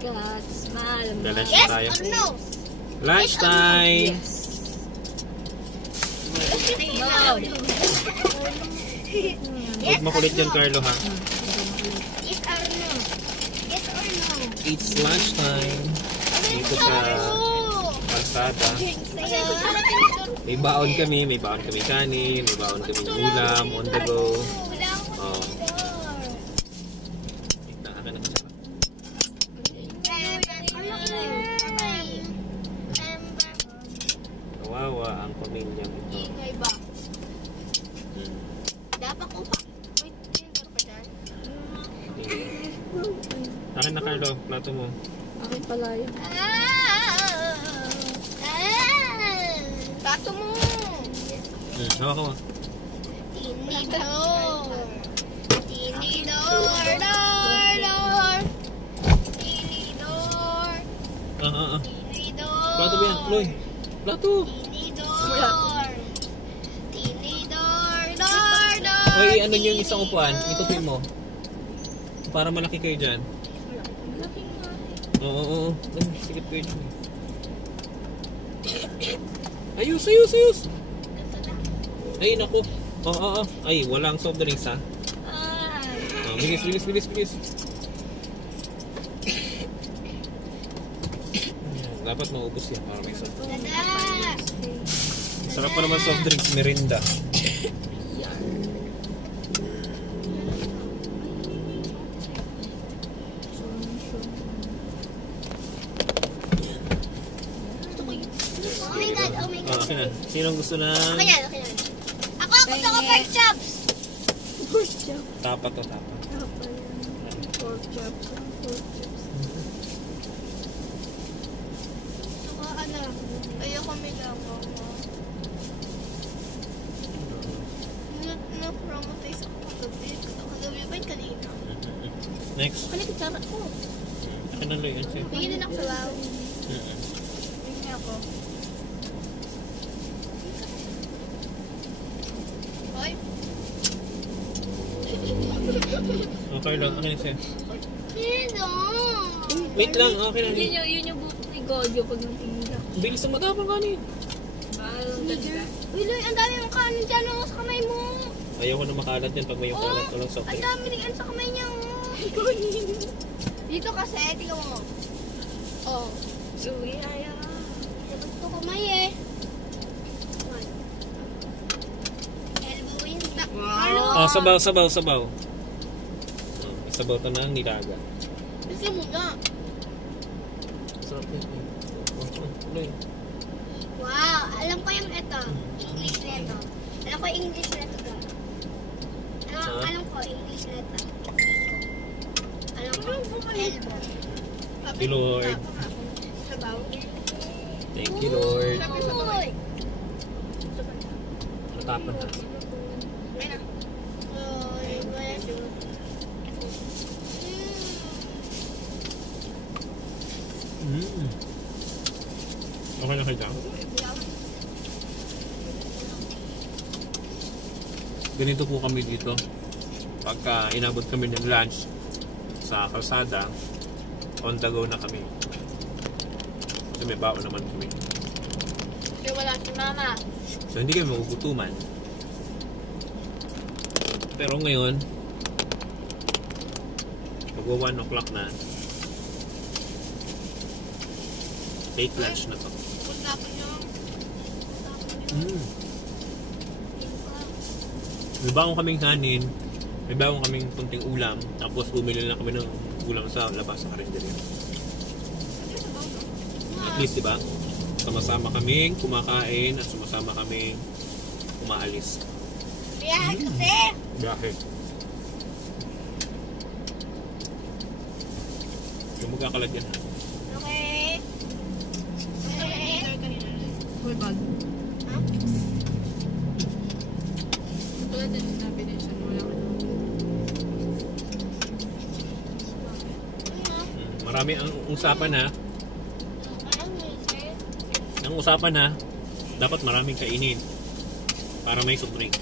God, smile. Lunch Yes tayo. or no? Lunch time! No. Huwag makulit dyan, Carlo, ha? Yes or no? Yes or no? It's lunch time. Dito sa kalsada. May baon kami kanin, may baon kami ulam, on the go. Oh. Tignan, akin na masarap. Kawawa ang pamilyang ito. Ingay ba? Dapat ko pa. Wait, tintor ka dyan? Akin na, Carlo, plato mo. Akin pala yun. Bato mo! Hawak mo. Tinidor! Tinidor! Dor! Tinidor! Tinidor. Plato ba Tinidor! yan? Chloe, plato. Tinidor! Tinidor! Dor! Oy, ano yung isang upuan? Itupin mo. Para malaki kayo dyan. Oo. Sikip kayo dyan. Ayos! Ay, naku. Oo. Ay, walang soft drinks, ha? Oh, bilis. Dapat maubos yan para may soft drinks. Sarap pa naman soft drinks, merinda. Oh my God. Okay na. Sinong gusto na? Okay yan. Ako gusto ko pork chops. Pork chop. Tapa to. Pork chops. Gusto ko ayoko may lawang. Na-traumatize ako kagabi. Kagabi ba yung kanina? Next. Ano yung kutsara ko? Akin na lang yan siya. Bigyan din ako sa wow. Bigyan ako. Hoy. Okay lang, akin siya. Sino? Wait lang, okay lang. Yun yung buko ni Gojo pag natingin ako. Bilis ang matapang kanin. Uy, Loy, ang dami mong kanin dyan sa kamay mo. Ayaw ko na makalat yan pag may yung kalat ko lang sa Ang dami rin sa kamay niya. Dito kasi, tingnan mo. Oh. Suwi, ayaw. Dapat ko kamay eh. Elbow yun. Wow. Sabaw. Isabaw to na ang nilaga. Gusto mo na. Sarap yan. Wow, alam ko yung ito. English letter. Alam ko English letter ka. Alam ko English letter. Alam ko elbow. Thank you, Lord. Sabaw. Thank you, Lord. Uy. Natapan na. Okay na kayo dyan. Ganito po kami dito. Pagka inabot kami ng lunch sa kalsada, on the go na kami. Kasi may baon naman kami. Kasi wala si mama. So hindi kami magugutuman. Pero ngayon, magwa 1 o'clock na. Take lunch na to. Punta ko nyo. May baong kaming kanin, may baong kaming kunting ulam, tapos bumili na kami ng ulam sa labas sa karinderya. At least, diba? Sama-sama kaming kumakain at sama-sama kaming umaalis. Biyahe kasi. Biyahe. Yung magkakalag yan, ha? Okay. Full bag. Ha? Wala din sinabi din siya. Wala ka na. Marami ang usapan, ha? Ang usapan, ha? Dapat maraming kainin para may soft drink.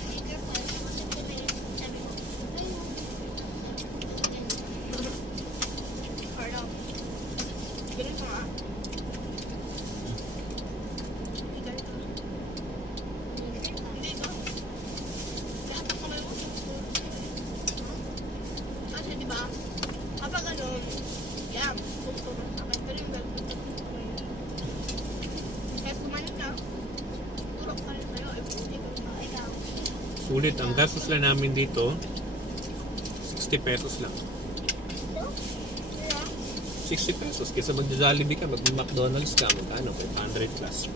yun. Yan. Gusto mo sa akin. Pero yung gagawin ko yun. Kahit kumanin ka, turok pa rin sa'yo. Ikaw. Sulit. Ang gastos lang namin dito, 60 pesos lang. 60 pesos. Kaysa mag-Jollibee ka, mag-McDonald's ka, magkano? 500 plus.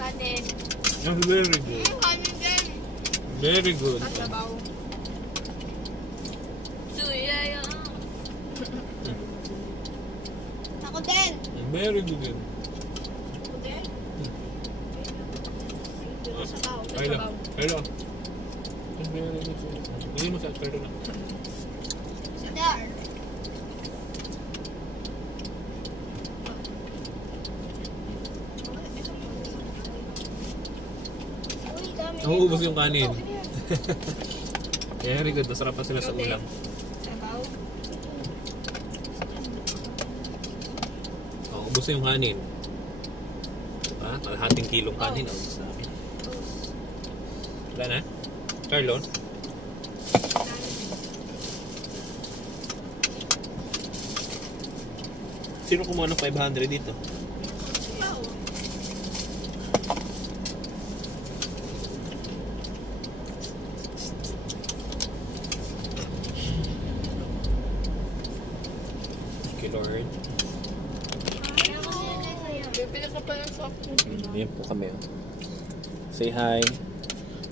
Kanin. Oh, very good. Kanin din. Very good. Kasabaw. Suyaya. Ako din. Very good yun. Ako din. Kasabaw. Ay lang. Ay lang. Very good. Hindi mo sa pero na. Dar. Uy, dami. Nauubos yung kanin. Very good. Masarap pa sila sa ulam. Sabaw. Ubos yung kanin. Diba? Kalahating kilong kanin. Ubos na. Wala na? Carlo? Sino kumuha ng 500 dito? Sabaw. Thank you, Lord. Bibili ko pa ng soft drink. Ayan po kami. Say hi.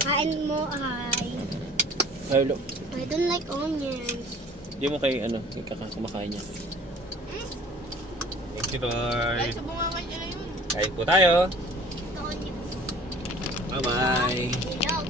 Kain mo, ay. Carlo. I don't like onions. Hindi mo kay ano, kay kumakain niya. Thank you, Dahil Lord. sa bunga niya na yun. Kain po tayo. Onions. Bye-bye. Milk.